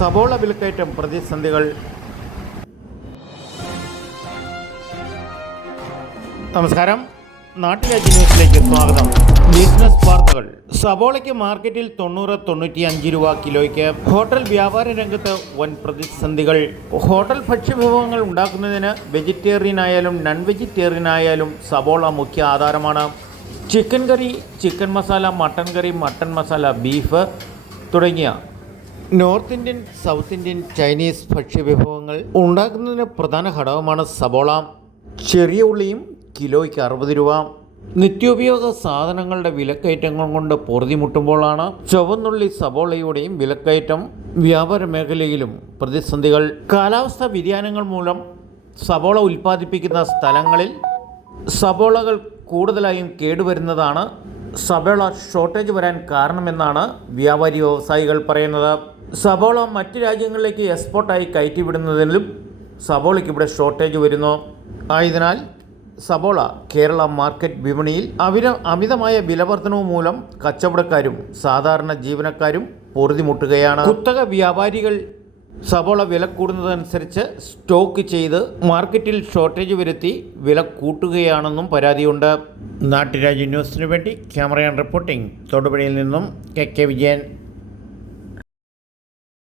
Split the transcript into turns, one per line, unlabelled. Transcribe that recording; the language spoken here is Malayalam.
സബോള വിലക്കയറ്റം പ്രതിസന്ധികൾ. നമസ്കാരം. നാട്ടുരാജ്യ ന്യൂസിലേക്ക് സ്വാഗതം. ബിസിനസ് വാർത്തകൾ. സബോളയ്ക്ക് മാർക്കറ്റിൽ തൊണ്ണൂറ് തൊണ്ണൂറ്റി അഞ്ച് രൂപ കിലോയ്ക്ക്. ഹോട്ടൽ വ്യാപാര രംഗത്ത് വൻ പ്രതിസന്ധികൾ. ഹോട്ടൽ ഭക്ഷ്യവിഭവങ്ങൾ ഉണ്ടാക്കുന്നതിന് വെജിറ്റേറിയൻ ആയാലും നോൺ വെജിറ്റേറിയൻ ആയാലും സബോള മുഖ്യ ആധാരമാണ്. Chicken curry chicken masala mutton curry mutton masala beef തുടങ്ങിയ north Indian south Indian Chinese ഭക്ഷ്യവിഭവങ്ങൾ ഉണ്ടാക്കുന്നതിന് പ്രധാന ഘടകമാണ് സബോള. ചെറിയ ഉള്ളിയും കിലോയ്ക്ക് അറുപത് രൂപ. നിത്യോപയോഗ സാധനങ്ങളുടെ വിലക്കയറ്റങ്ങൾ കൊണ്ട് പൊറുതിമുട്ടുമ്പോഴാണ് ചുവന്നുള്ളി സബോളയുടെയും വിലക്കയറ്റം വ്യാപാര മേഖലയിലും പ്രതിസന്ധികൾ. കാലാവസ്ഥാ വ്യതിയാനങ്ങൾ മൂലം സബോള ഉൽപ്പാദിപ്പിക്കുന്ന സ്ഥലങ്ങളിൽ സബോളകൾ കൂടുതലായും കേടുവരുന്നതാണ്. സബോള ഷോർട്ടേജ് വരാൻ കാരണമെന്നാണ് വ്യാപാരി വ്യവസായികൾ പറയുന്നത്. സബോള മറ്റ് രാജ്യങ്ങളിലേക്ക് എക്സ്പോർട്ടായി കയറ്റിവിടുന്നതിലും സബോളയ്ക്ക് ഇവിടെ ഷോർട്ടേജ് വരുന്നു. ആയതിനാൽ സബോള കേരള മാർക്കറ്റ് വിപണിയിൽ അവിര അമിതമായ വിലവർധനവ് മൂലം കച്ചവടക്കാരും സാധാരണ ജീവനക്കാരും പൊറുതിമുട്ടുകയാണ്. കുത്തക വ്യാപാരികൾ സബോള വില കൂടുന്നതനുസരിച്ച് സ്റ്റോക്ക് ചെയ്ത് മാർക്കറ്റിൽ ഷോർട്ടേജ് വരുത്തി വില കൂട്ടുകയാണെന്നും പരാതിയുണ്ട്. നാട്ടുരാജ്യ ന്യൂസിനു വേണ്ടി ക്യാമറയാൻ റിപ്പോർട്ടിംഗ് തൊടുപുഴയിൽ നിന്നും കെ കെ വിജയൻ.